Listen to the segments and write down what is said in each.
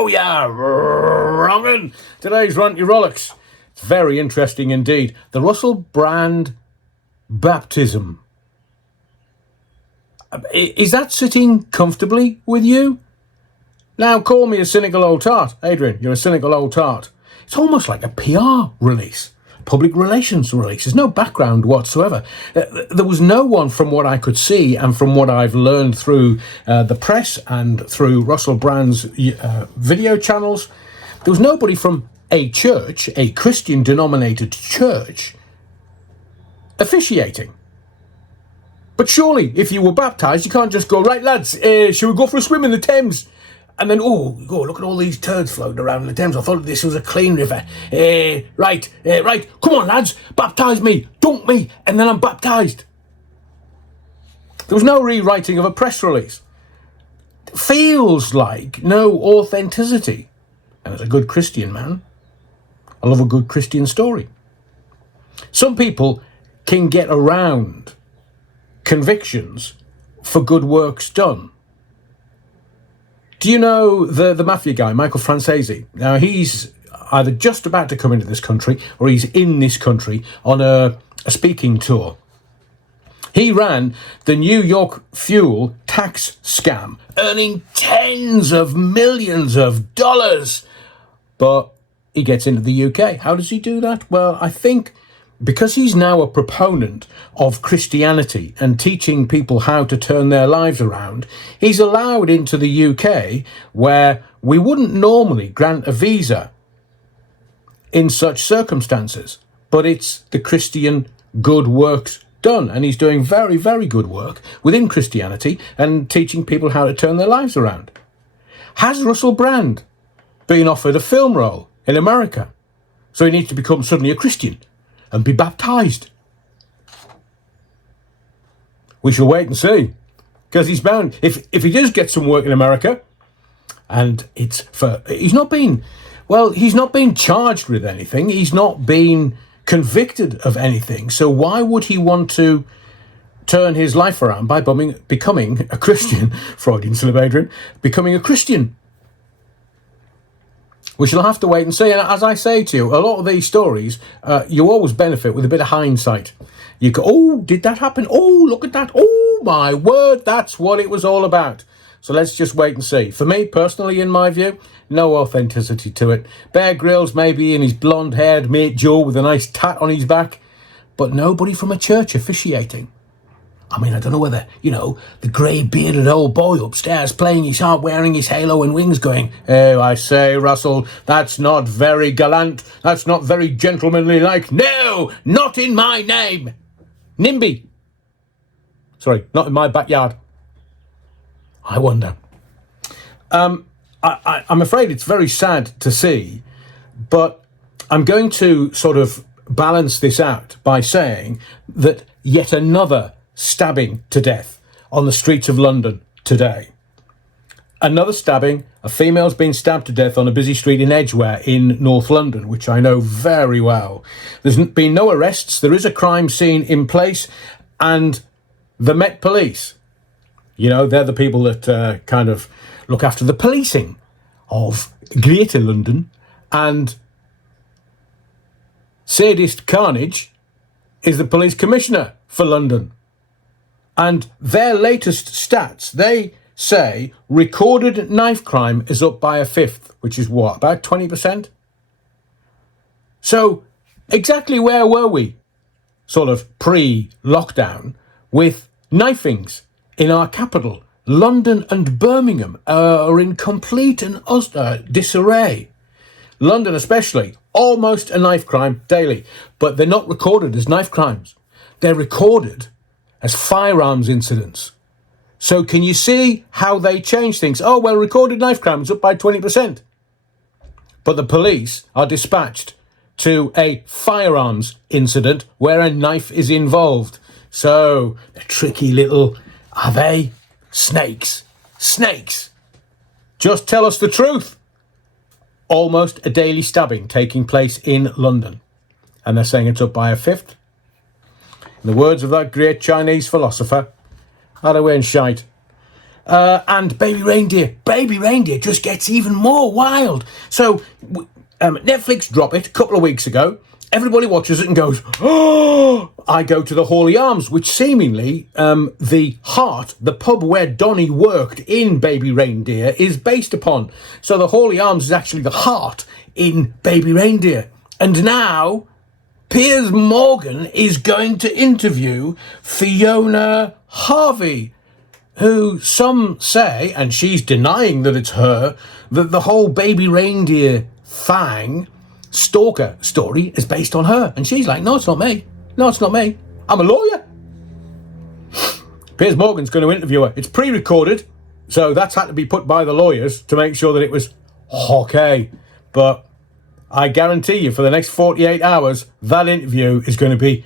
Oh, yeah, wrongin'. Today's Ranty llox. It's very interesting indeed. The Russell Brand baptism. Is that sitting comfortably with you? Now, call me a cynical old tart. Adrian, you're a cynical old tart. It's almost like a PR release, public relations release. There's no background whatsoever. There was no one, from what I could see and from what I've learned through the press and through Russell Brand's video channels, there was nobody from a church, a Christian denominated church, officiating. But surely, if you were baptised, you can't just go, right, lads, shall we go for a swim in the Thames? And then, look at all these turds floating around in the Thames. I thought this was a clean river. Right, come on, lads, baptise me, dunk me, and then I'm baptised. There was no rewriting of a press release. It feels like no authenticity. And as a good Christian man, I love a good Christian story. Some people can get around convictions for good works done. Do you know the mafia guy, Michael Francesi? Now, he's either just about to come into this country or he's in this country on a speaking tour. He ran the New York fuel tax scam, earning tens of millions of dollars. But he gets into the UK. How does he do that? Well, I think because he's now a proponent of Christianity and teaching people how to turn their lives around, he's allowed into the UK where we wouldn't normally grant a visa in such circumstances. But it's the Christian good works done. And he's doing very, very good work within Christianity and teaching people how to turn their lives around. Has Russell Brand been offered a film role in America? So he needs to become suddenly a Christian and be baptised. We shall wait and see, because he's bound. If he does get some work in America, and he's not been charged with anything. He's not been convicted of anything. So why would he want to turn his life around by becoming a Christian? Freudian slip, Adrian. Becoming a Christian. We shall have to wait and see. And as I say to you, a lot of these stories, you always benefit with a bit of hindsight. You go, oh, did that happen? Oh, look at that. Oh, my word, that's what it was all about. So let's just wait and see. For me, personally, in my view, no authenticity to it. Bear Grylls maybe in his blonde-haired mate Joe with a nice tat on his back, but nobody from a church officiating. I mean, I don't know whether, the grey-bearded old boy upstairs playing his harp, wearing his halo and wings going, oh, I say, Russell, that's not very gallant. That's not very gentlemanly-like. No, not in my name. NIMBY. Sorry, not in my backyard. I wonder. I'm afraid it's very sad to see, but I'm going to sort of balance this out by saying that yet another stabbing to death on the streets of London today. Another stabbing, a female's been stabbed to death on a busy street in Edgware in North London, which I know very well. There's been no arrests, there is a crime scene in place, and the Met Police, they're the people that kind of look after the policing of Greater London, and Sadist Carnage is the police commissioner for London. And their latest stats, they say recorded knife crime is up by a fifth, which is what, about 20%? So exactly where were we, sort of pre-lockdown, with knifings in our capital? London and Birmingham are in complete and disarray. London especially, almost a knife crime daily, but they're not recorded as knife crimes. They're recorded as firearms incidents. So can you see how they change things? Oh, well, recorded knife crimes up by 20%. But the police are dispatched to a firearms incident where a knife is involved. So the tricky little, are they snakes? Snakes. Just tell us the truth. Almost a daily stabbing taking place in London. And they're saying it's up by a fifth. In the words of that great Chinese philosopher, out of way and shite. and Baby Reindeer just gets even more wild. So Netflix dropped it a couple of weeks ago. Everybody watches it and goes, oh! I go to the Hawley Arms, which seemingly the heart, the pub where Donny worked in Baby Reindeer, is based upon. So the Hawley Arms is actually the heart in Baby Reindeer. And now Piers Morgan is going to interview Fiona Harvey, who some say, and she's denying that it's her, that the whole Baby Reindeer Fang stalker story is based on her. And she's like, no, it's not me. No, it's not me. I'm a lawyer. Piers Morgan's going to interview her. It's pre-recorded, so that's had to be put by the lawyers to make sure that it was okay. But I guarantee you, for the next 48 hours, that interview is going to be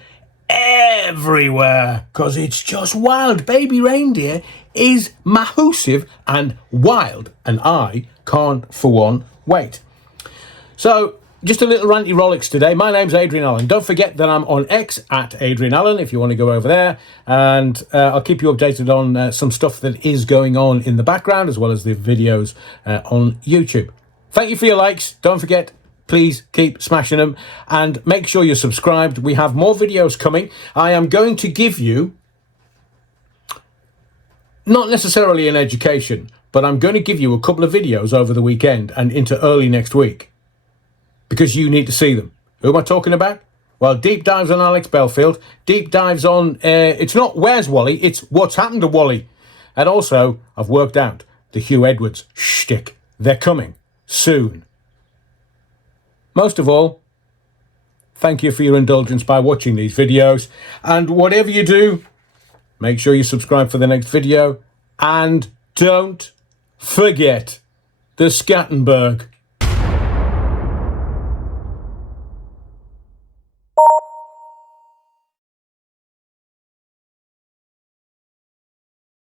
everywhere, because it's just wild. Baby Reindeer is massive and wild, and I can't for one wait. So, just a little ranty llox today. My name's Adrian Allen. Don't forget that I'm on X at Adrian Allen if you want to go over there. And I'll keep you updated on some stuff that is going on in the background, as well as the videos on YouTube. Thank you for your likes. Don't forget, please keep smashing them. And make sure you're subscribed. We have more videos coming. I am going to give you, not necessarily an education, but I'm going to give you a couple of videos over the weekend and into early next week, because you need to see them. Who am I talking about? Well, deep dives on Alex Belfield, deep dives on, it's not Where's Wally, it's What's Happened to Wally. And also, I've worked out the Hugh Edwards shtick. They're coming soon. Most of all, thank you for your indulgence by watching these videos. And whatever you do, make sure you subscribe for the next video. And don't forget the Scattenberg.